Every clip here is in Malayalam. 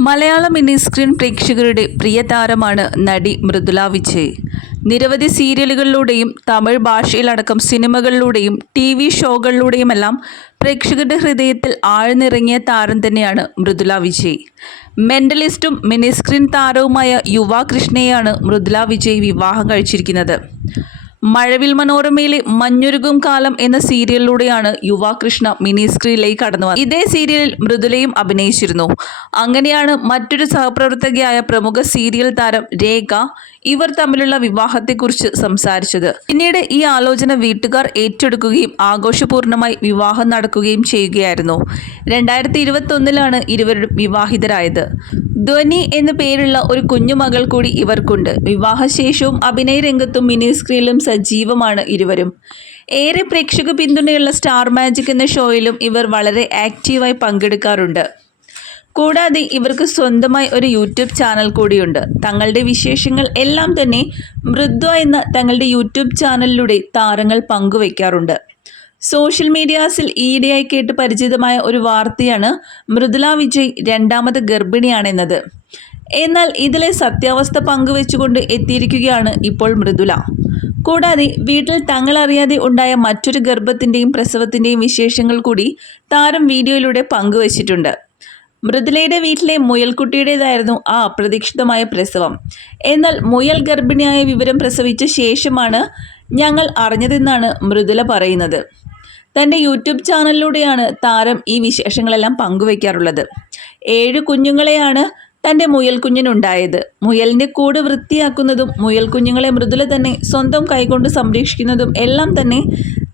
മലയാള മിനി സ്ക്രീൻ പ്രേക്ഷകരുടെ പ്രിയ താരമാണ് നടി മൃദുല വിജയ്. നിരവധി സീരിയലുകളിലൂടെയും തമിഴ് ഭാഷയിലടക്കം സിനിമകളിലൂടെയും ടി വി ഷോകളിലൂടെയുമെല്ലാം പ്രേക്ഷകരുടെ ഹൃദയത്തിൽ ആഴ്ന്നിറങ്ങിയ താരം തന്നെയാണ് മൃദുല വിജയ്. മെന്റലിസ്റ്റും മിനി സ്ക്രീൻ താരവുമായ യുവ കൃഷ്ണയെയാണ് മൃദുല വിജയ് വിവാഹം കഴിച്ചിരിക്കുന്നത്. മഴവിൽ മനോരമയിലെ മഞ്ഞുരുകും കാലം എന്ന സീരിയലിലൂടെയാണ് യുവ കൃഷ്ണ മിനി സ്ക്രീനിലേക്ക് കടന്നു വന്നത്. ഇതേ സീരിയലിൽ മൃദുലയും അഭിനയിച്ചിരുന്നു. അങ്ങനെയാണ് മറ്റൊരു സഹപ്രവർത്തകയായ പ്രമുഖ സീരിയൽ താരം രേഖ ഇവർ തമ്മിലുള്ള വിവാഹത്തെക്കുറിച്ച് സംസാരിച്ചത്. പിന്നീട് ഈ ആലോചന വീട്ടുകാർ ഏറ്റെടുക്കുകയും ആഘോഷപൂർണമായി വിവാഹം നടക്കുകയും ചെയ്യുകയായിരുന്നു. രണ്ടായിരത്തി ഇരുപത്തൊന്നിലാണ് ഇരുവരും വിവാഹിതരായത്. ധ്വനി എന്നു പേരുള്ള ഒരു കുഞ്ഞുമകൾ കൂടി ഇവർക്കുണ്ട്. വിവാഹശേഷവും അഭിനയ രംഗത്തും മിനി സ്ക്രീനിലും സജീവമാണ് ഇരുവരും. ഏറെ പ്രേക്ഷക പിന്തുണയുള്ള സ്റ്റാർ മാജിക് എന്ന ഷോയിലും ഇവർ വളരെ ആക്റ്റീവായി പങ്കെടുക്കാറുണ്ട്. കൂടാതെ ഇവർക്ക് സ്വന്തമായി ഒരു യൂട്യൂബ് ചാനൽ കൂടിയുണ്ട്. തങ്ങളുടെ വിശേഷങ്ങൾ എല്ലാം തന്നെ മൃദ്വ എന്ന തങ്ങളുടെ യൂട്യൂബ് ചാനലിലൂടെ താരങ്ങൾ പങ്കുവയ്ക്കാറുണ്ട്. സോഷ്യൽ മീഡിയാസിൽ ഈയിടെയായി കേട്ട് പരിചിതമായ ഒരു വാർത്തയാണ് മൃദുല വിജയ് രണ്ടാമത് ഗർഭിണിയാണെന്നത്. എന്നാൽ ഇതിലെ സത്യാവസ്ഥ പങ്കുവെച്ചുകൊണ്ട് എത്തിയിരിക്കുകയാണ് ഇപ്പോൾ മൃദുല. കൂടാതെ വീട്ടിൽ തങ്ങളറിയാതെ ഉണ്ടായ മറ്റൊരു ഗർഭത്തിന്റെയും പ്രസവത്തിന്റെയും വിശേഷങ്ങൾ കൂടി താരം വീഡിയോയിലൂടെ പങ്കുവച്ചിട്ടുണ്ട്. മൃദുലയുടെ വീട്ടിലെ മുയൽക്കുട്ടിയുടേതായിരുന്നു ആ അപ്രതീക്ഷിതമായ പ്രസവം. എന്നാൽ മുയൽ ഗർഭിണിയായ വിവരം പ്രസവിച്ച ശേഷമാണ് ഞങ്ങൾ അറിഞ്ഞതെന്നാണ് മൃദുല പറയുന്നത്. തന്റെ യൂട്യൂബ് ചാനലിലൂടെയാണ് താരം ഈ വിശേഷങ്ങളെല്ലാം പങ്കുവയ്ക്കാറുള്ളത്. ഏഴ് കുഞ്ഞുങ്ങളെയാണ് തന്റെ മുയൽ കുഞ്ഞിനുണ്ടായത്. മുയലിന്റെ കൂട് വൃത്തിയാക്കുന്നതും മുയൽ കുഞ്ഞുങ്ങളെ മൃദുല തന്നെ സ്വന്തം കൈകൊണ്ട് സംരക്ഷിക്കുന്നതും എല്ലാം തന്നെ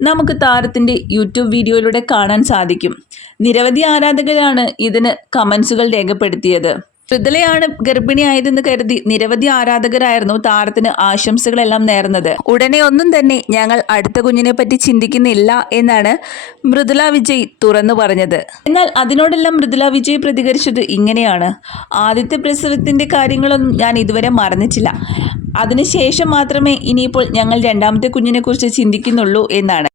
നമുക്ക് താരത്തിന്റെ യൂട്യൂബ് വീഡിയോയിലൂടെ കാണാൻ സാധിക്കും. നിരവധി ആരാധകരാണ് ഇതിന് കമൻസുകൾ രേഖപ്പെടുത്തിയത്. മൃദുലയാണ് ഗർഭിണിയായതെന്ന് കരുതി നിരവധി ആരാധകരായിരുന്നു താരത്തിന് ആശംസകളെല്ലാം നേർന്നത്. ഉടനെ ഒന്നും തന്നെ ഞങ്ങൾ അടുത്ത കുഞ്ഞിനെ പറ്റി ചിന്തിക്കുന്നില്ല എന്നാണ് മൃദുല വിജയ് തുറന്നു പറഞ്ഞത്. എന്നാൽ അതിനോടെല്ലാം മൃദുല വിജയ് പ്രതികരിച്ചത് ഇങ്ങനെയാണ്. ആദ്യത്തെ പ്രസവത്തിന്റെ കാര്യങ്ങളൊന്നും ഞാൻ ഇതുവരെ മറന്നിട്ടില്ല. അതിനുശേഷം മാത്രമേ ഇനിയിപ്പോൾ ഞങ്ങൾ രണ്ടാമത്തെ കുഞ്ഞിനെക്കുറിച്ച് ചിന്തിക്കുന്നുള്ളൂ എന്നാണ്.